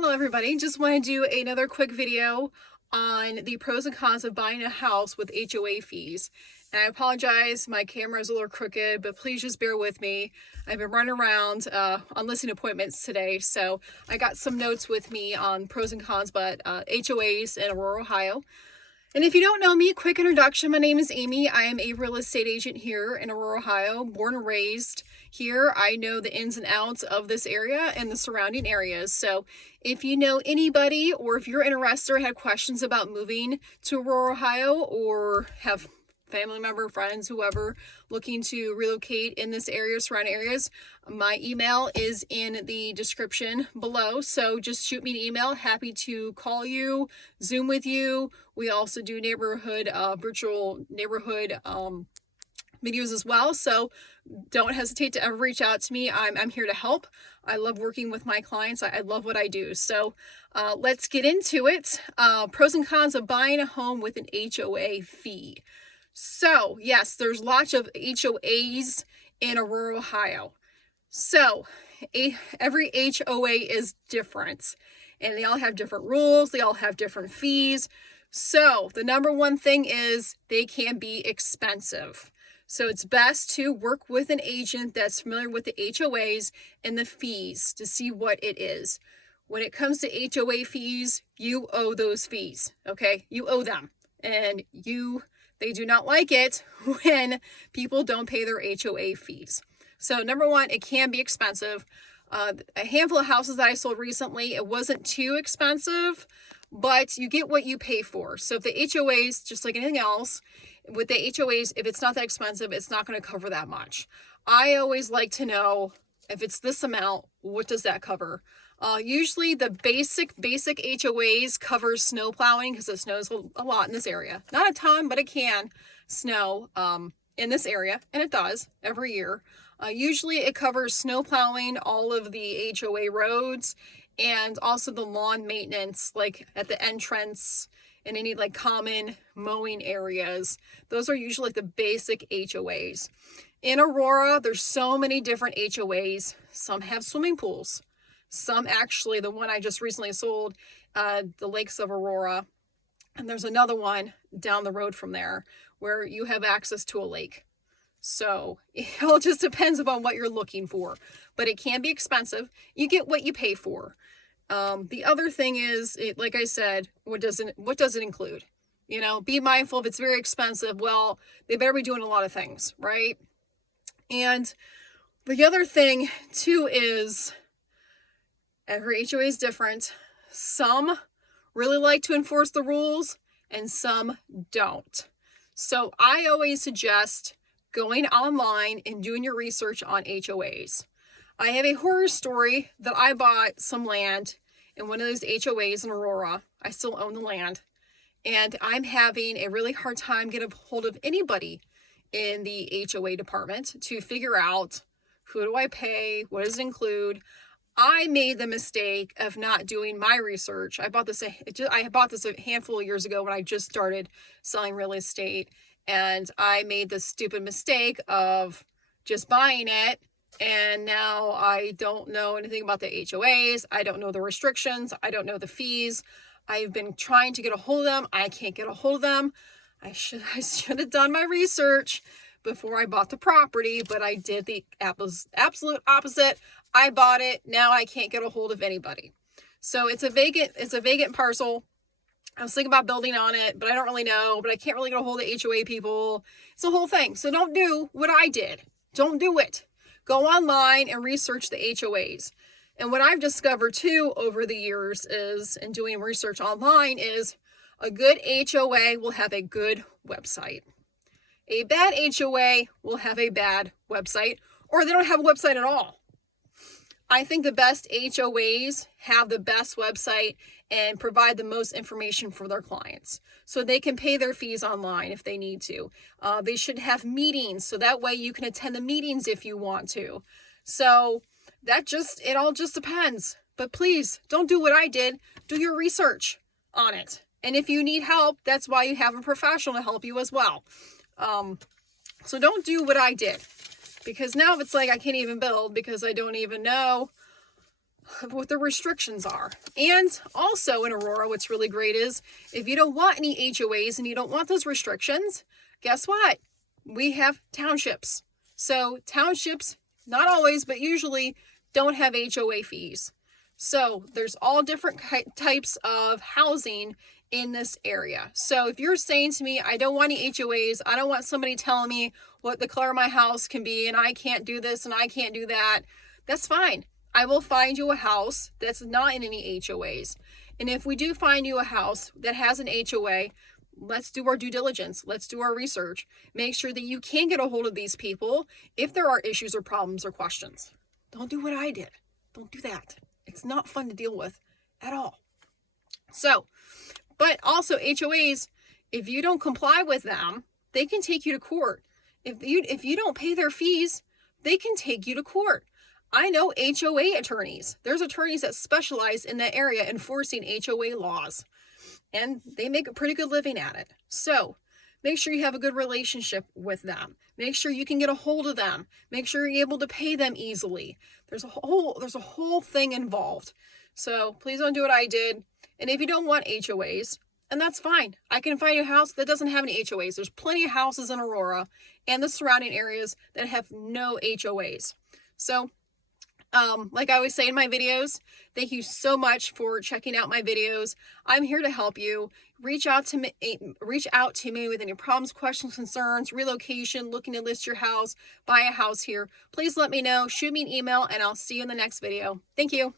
Hello everybody, just want to do another quick video on the pros and cons of buying a house with HOA fees. And I apologize, my camera is a little crooked, but please just bear with me. I've been running around on listing appointments today, so I got some notes with me on pros and cons, but HOAs in Aurora, Ohio. And if you don't know me, quick introduction, my name is Amy. I am a real estate agent here in Aurora, Ohio, born and raised here. I know the ins and outs of this area and the surrounding areas. So if you know anybody, or if you're interested or have questions about moving to Aurora, Ohio, or have family member, friends, whoever looking to relocate in this area, surrounding areas, my email is in the description below. So just shoot me an email. Happy to call you, Zoom with you. We also do virtual neighborhood videos as well. So don't hesitate to ever reach out to me. I'm here to help. I love working with my clients. I love what I do. So let's get into it. Pros and cons of buying a home with an HOA fee. So yes, there's lots of HOAs in Aurora, Ohio. So every HOA is different and they all have different rules. They all have different fees. So the number one thing is they can be expensive. So it's best to work with an agent that's familiar with the HOAs and the fees to see what it is. When it comes to HOA fees, you owe those fees, okay? You owe them, and they do not like it when people don't pay their HOA fees. So number one, it can be expensive. A handful of houses that I sold recently, it wasn't too expensive, but you get what you pay for. So if the HOAs, just like anything else, with the HOAs, if it's not that expensive, it's not going to cover that much. I always like to know if it's this amount, what does that cover? Usually the basic HOAs cover snow plowing because it snows a lot in this area. Not a ton, but it can snow in this area, and it does every year. Usually it covers snow plowing, all of the HOA roads, and also the lawn maintenance, like at the entrance and any like common mowing areas. Those are usually like the basic HOAs. In Aurora, there's so many different HOAs. Some have swimming pools. Some actually, the one I just recently sold, the Lakes of Aurora, and there's another one down the road from there where you have access to a lake. So it all just depends upon what you're looking for, but it can be expensive. You get what you pay for. The other thing is, like I said, what does it include? You know, be mindful if it's very expensive. Well, they better be doing a lot of things, right? And the other thing too is every HOA is different. Some really like to enforce the rules and some don't. So I always suggest going online and doing your research on HOAs. I have a horror story that I bought some land in one of those HOAs in Aurora. I still own the land. And I'm having a really hard time getting a hold of anybody in the HOA department to figure out who do I pay, what does it include. I made the mistake of not doing my research. I bought this a handful of years ago when I just started selling real estate. And I made the stupid mistake of just buying it. And now I don't know anything about the HOAs. I don't know the restrictions. I don't know the fees. I've been trying to get a hold of them. I can't get a hold of them. I should have done my research before I bought the property, but I did the absolute opposite. I bought it. Now I can't get a hold of anybody. So it's a vacant parcel. I was thinking about building on it, but I don't really know, but I can't really get a hold of HOA people. It's a whole thing. So don't do what I did. Don't do it. Go online and research the HOAs. And what I've discovered too over the years is, in doing research online, is a good HOA will have a good website. A bad HOA will have a bad website, or they don't have a website at all. I think the best HOAs have the best website and provide the most information for their clients, so they can pay their fees online if they need to. They should have meetings, so that way you can attend the meetings if you want to. So it all just depends. But please don't do what I did. Do your research on it. And if you need help, that's why you have a professional to help you as well. So don't do what I did, because now it's like I can't even build because I don't even know what the restrictions are. And also in Aurora, what's really great is if you don't want any HOAs and you don't want those restrictions, guess what? We have townships. So townships, not always, but usually don't have HOA fees. So there's all different types of housing in this area. So if you're saying to me, I don't want any HOAs, I don't want somebody telling me what the color of my house can be and I can't do this and I can't do that, that's fine. I will find you a house that's not in any HOAs. And if we do find you a house that has an HOA, let's do our due diligence. Let's do our research. Make sure that you can get a hold of these people if there are issues or problems or questions. Don't do what I did. Don't do that. It's not fun to deal with at all. So, but also HOAs, if you don't comply with them, they can take you to court. If you don't pay their fees, they can take you to court. I know HOA attorneys. There's attorneys that specialize in that area enforcing HOA laws, and they make a pretty good living at it. So make sure you have a good relationship with them. Make sure you can get a hold of them. Make sure you're able to pay them easily. There's a whole thing involved. So please don't do what I did. And if you don't want HOAs, and that's fine. I can find you a house that doesn't have any HOAs. There's plenty of houses in Aurora and the surrounding areas that have no HOAs. So like I always say in my videos, thank you so much for checking out my videos. I'm here to help you. Reach out to me with any problems, questions, concerns, relocation, looking to list your house, buy a house here. Please let me know, shoot me an email, and I'll see you in the next video. Thank you.